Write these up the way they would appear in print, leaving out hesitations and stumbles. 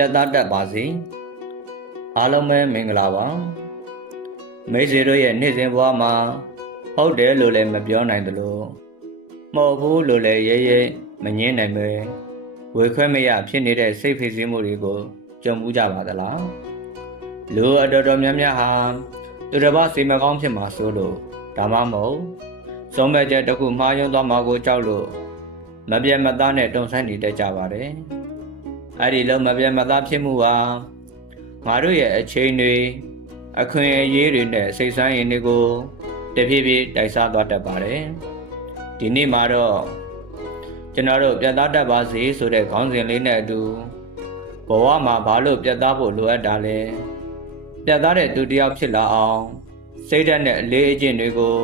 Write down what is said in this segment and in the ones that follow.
ပြတ်သားတတ်ပါစေအားလုံးပဲမင်္ဂလာပါမိတ်ဆွေတို့ရဲ့နေ့စဉ်ဘဝမှာဟုတ်တယ်လို့လည်းမပြောနိုင်သလိုမဟုတ်ဘူးလို့လည်းရဲမငင်းနိုင်ပဲဝေခွဲမရဖြစ်နေတဲ့စိတ်ဖိစီးမှုတွေကိုကြုံမှုကြပါသလားလူအတော်များများဟာသူတစ်ပါးစိတ်မကောင်းဖြစ်မှာဆိုလို့ဒါမှမဟုတ်ဆုံးဖြတ်ချက်တစ်ခုမှားယွင်းသွားမှာကိုကြောက်လို့မပြတ်မသားနဲ့တုံ့ဆိုင်းနေတတ်ကြပါတယ်အဲ့ဒီလိုမပြတ်မသားဖြစ်မှုဟာငါတို့ရဲ့အချိန်တွေအခွင့်အရေးတွေနဲ့စိတ်ဆန်းရည်တွေကိုတဖြည်းဖြည်းတိုက်စားသွားတတ်ပါတယ်ဒီနေ့မှာတော့ကျွန်တော်တို့ပြတ်သားတတ်ပါစေဆိုတဲ့ခေါင်းစဉ်လေးနဲ့အတူဘဝမှာဘာလို့ပြတ်သားဖို့လိုအပ်တာလဲပြတ်သားတဲ့သူတစ်ယောက်ဖြစ်လာအောင်စိတ်ဓာတ်နဲ့အလေးအကျင့်တွေကို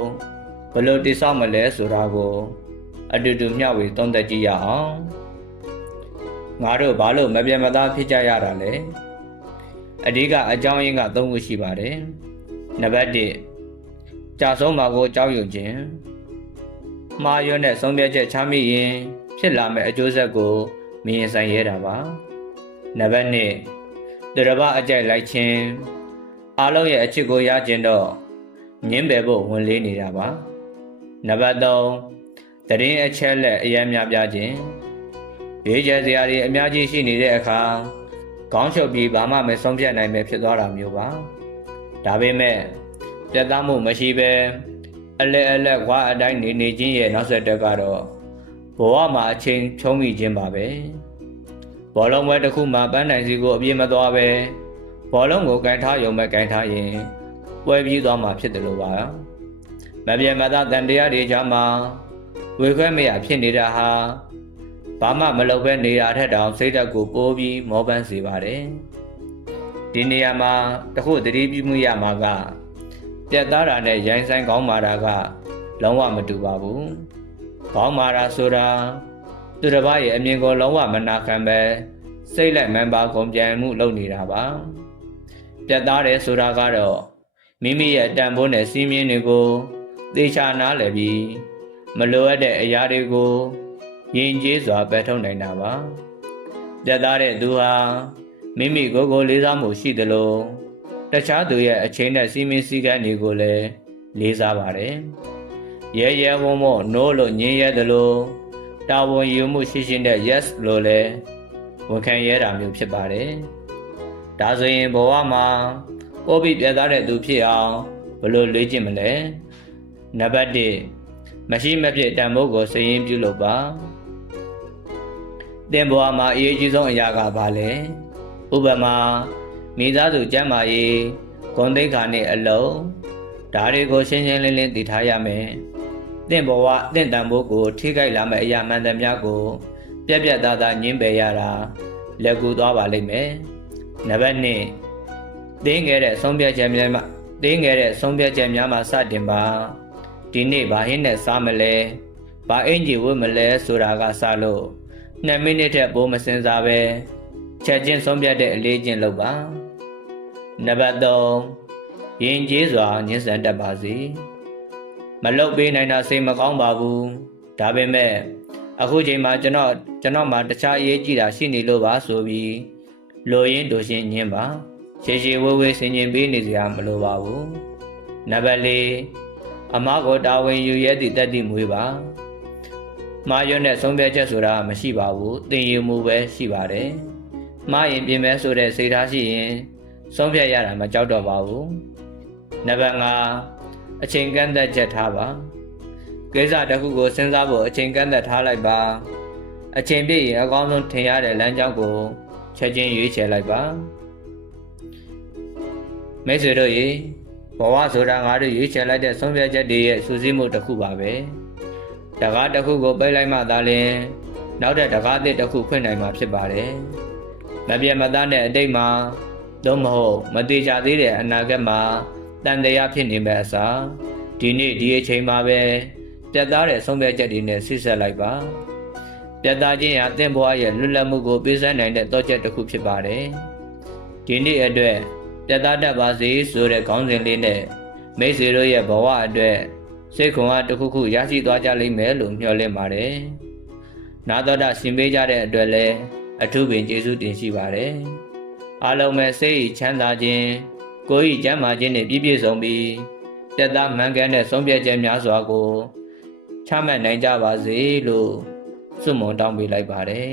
ဘယ်လိုတည်ဆောက်မလဲဆိုတာကိုအတူတူမျှဝေသုံးသပ်ကြည့်ရအောင်ငါတို့ဘာလို့မပြတ်မသားဖြစ်ကြရတာလဲအဓိကအကြောင်းရင်းက၃ခုရှိပါတယ်နံပါတ်1ကြာဆုံးမှာကိုကြောက်ရွံ့ခြင်းမှားယွင်းတဲ့ဆုံးဖြတ်ချက်ချမိရင်ဖြစ်လာမယ့်အကျိုးဆက်ကိုမြင်ဆိုင်ရတာပါနံပါတ်2သူတစ်ပါးအကြိုက်လိုက်ခြင်းအားလုံးရဲ့အချစ်ကိုရခြင်းတော့ငင်းပယ်ဖို့ဝင်လေးနေတာပါနံပါတ်3သတင်းအချက်လက်အများများပြခြင်းရေးချစရာတွေအများကြီးရှိနေတဲ့အခါခေါင်းချုပ်ပြီးဘာမှမဆုံးဖြတ်နိုင်ပဲဖြစ်သွားတာမျိုးပါဒါပေမဲ့ပြတ်သားမှုမရှိပဲအလက်ဝါအတိုင်းနေခြင်းရဲ့နောက်ဆက်တွဲကတော့ဘဝမှာအချိန်ဖြုံးမိခြင်းပါပဲဘောလုံးပွဲတစ်ခုမှာပန်းတိုင်စီကိုအပြည့်မသွားပဲဘောလုံးကိုကန်ထားရုံပဲကန်ထားရင်ပွဲပြီးသွားမှာဖြစ်တယ်လို့ပါမပြတ်မသားတန်တရားတွေကြားမှာဝေခွဲမရဖြစ်နေတာဟာဘာမှမလုပ်ပဲနေတာထက်တောင်စိတ်ဓာတ်ကိုပိုးပြီးမောပန်းစေပါတယ်ဒီနေရာမှာတခုသတိပြုမှုရမှာကပြတ်သားတာနဲ့ရိုင်းဆိုင်ကောင်းမာတာကလုံးဝမတူပါဘူးကောင်းမာတာဆိုတာသူတစ်ပါးရဲ့အမြင်ကိုလုံးဝမနာခံပဲစိတ်လက်မှန်ပါကုန်ပြန်မှုလုပ်နေတာပါပြတ်သားတယ်ဆိုတာကတော့မိမိရဲ့တန်ဖိုးနဲ့စီးမြင်တွေကိုသေချာနားလည်ပြီးမလိုအပ်တဲ့အရာတွေကိုရင်ကျေးစွာပယ်ထုတ်နိုင်တာပါပြတ်သားတဲ့သူဟာမိမိကိုယ်ကိုလေးစားမှုရှိသလိုတခြားသူရဲ့အချိန်နဲ့စီးမင်းစည်းကမ်းတွေကိုလည်းလေးစားပါတယ်ရဲဝုံno လို့ညင်းရဲသလိုတာဝန်ယူမှုရှိတဲ့ yes လို့လည်းဝန်ခံရဲတာမျိုးဖြစ်ပါတယ်ဒါဆိုရင်ဘဝမှာပို့ပြီးပြတ်သားတဲ့သူဖြစ်အောင်ဘယ်လိုလေ့ကျင့်မလဲနံပါတ်1မရှိမဖြစ်တန်ဖိုးကိုစည်ရင်းပြုလုပ်ပါသင်ဘဝမှာအရေးကြီးဆုံးအရာကဘာလဲဥပမာမိသားစုကျန်းမာရေးဂုဏ်သိက္ခာနဲ့အလုံးဒါတွေကိုရှင်းရှင်းလင်းလင်းသိထားရမယ်သင်ဘဝသင်တန်ဖိုးကိုထိခိုက်လာမယ့်အရာမှန်သမျှကိုပြက်ပြက်သားသားညှင်းပယ်ရတာလက်ကူသွားပါလိမ့်မယ်နံပါတ်2သင်ငယ်တဲ့ဆုံးဖြတ်ချက်များမှာစတင်ပါဒီနေ့ဘာဟင်းနဲ့စားမလဲဘာအင်ဂျီဝတ်မလဲဆိုတာကစလို့2မိနစ်ထက်ပိုမစင်စားပဲချက်ချင်းဆုံးဖြတ်တဲ့အလေးချင်းလုပ်ပါနံပါတ်3ရင်ကျေးစွာညှင်းဆန်တတ်ပါစေမလုပ်ပေးနိုင်တာစိတ်မကောင်းပါဘူးဒါပေမဲ့အခုချိန်မှာကျွန်တော်မှာတခြားအရေးကြီးတာရှိနေလို့ပါဆိုပြီးလိုရင်းတို့ရှင်းညင်းပါရှည်ဝေးဆင်ခြင်ပေးနေစရာမလိုပါဘူးနံပါတ်4အမကိုတာဝန်ယူရသည့်တတ်သည့်မွေးပါမှားယွင်းတဲ့ဆုံးဖြတ်ချက်ဆိုတာမရှိပါဘူးသင်ယူမှုပဲရှိပါတယ်မှားရင်ပြင်မဲဆိုတဲ့စိတ်ထားရှိရင်ဆုံးဖြတ်ရတာမကြောက်တော့ပါဘူးနံပါတ်5အချိန်ကန့်သက်ချက်ထားပါကိစ္စတစ်ခုကိုစဉ်းစားဖို့အချိန်ကန့်သက်ထားလိုက်ပါအချိန်ပြည့်ရင်အကောင်းဆုံးထင်ရတဲ့လမ်းကြောင်းကိုချက်ချင်းရွေးချယ်လိုက်ပါမိတ်ဆွေတို့ရေဘဝဆိုတာငါတို့ရွေးချယ်လိုက်တဲ့ဆုံးဖြတ်ချက်တွေရဲ့စူးစီးမှုတစ်ခုပါပဲတကားတစ်ခုကိုပိတ်လိုက်မှသာလျှင်နောက်တဲ့တကားသစ်တစ်ခုဖွင့်နိုင်မှာဖြစ်ပါတယ်မပြတ်မသားတဲ့အတိတ်မှာသို့မဟုတ်မတိကျသေးတဲ့အနာဂတ်မှာတန်တရားဖြစ်နေမဲ့အစားဒီနေ့ဒီအချိန်မှာပဲပြတ်သားတဲ့ဆုံးဖြတ်ချက်တွေနဲ့ဆစ်ဆက်လိုက်ပါပြတ်သားခြင်းဟာသင်ဘဝရဲ့လွတ်လပ်မှုကိုပေးစွမ်းနိုင်တဲ့သောချက်တစ်ခုဖြစ်ပါတယ်ဒီနေ့အတွက်ပြတ်သားတတ်ပါစေဆိုတဲ့ခေါင်းစဉ်လေးနဲ့မိတ်ဆွေတို့ရဲ့ဘဝအတွက်စိတ်ခွန်အားတစ်ခုရရှိသွားကြလိမ့်မယ်လို့မျှော်လင့်ပါတယ်နာတော်တာရှင်ပေးကြတဲ့အတွက်လည်း အထူးပင်ကျေးဇူးတင်ရှိပါတယ်အားလုံးပဲစိတ်ချမ်းသာခြင်းကိုယ်၏ကျန်းမာခြင်းနှင့်ပြည့်ပြည့်စုံပြီးတက်သားမှန်ကန်တဲ့ဆုံးဖြတ်ချက်များစွာကိုချမှတ်နိုင်ကြပါစေလို့ဆုမွန်တောင်းပေးလိုက်ပါတယ်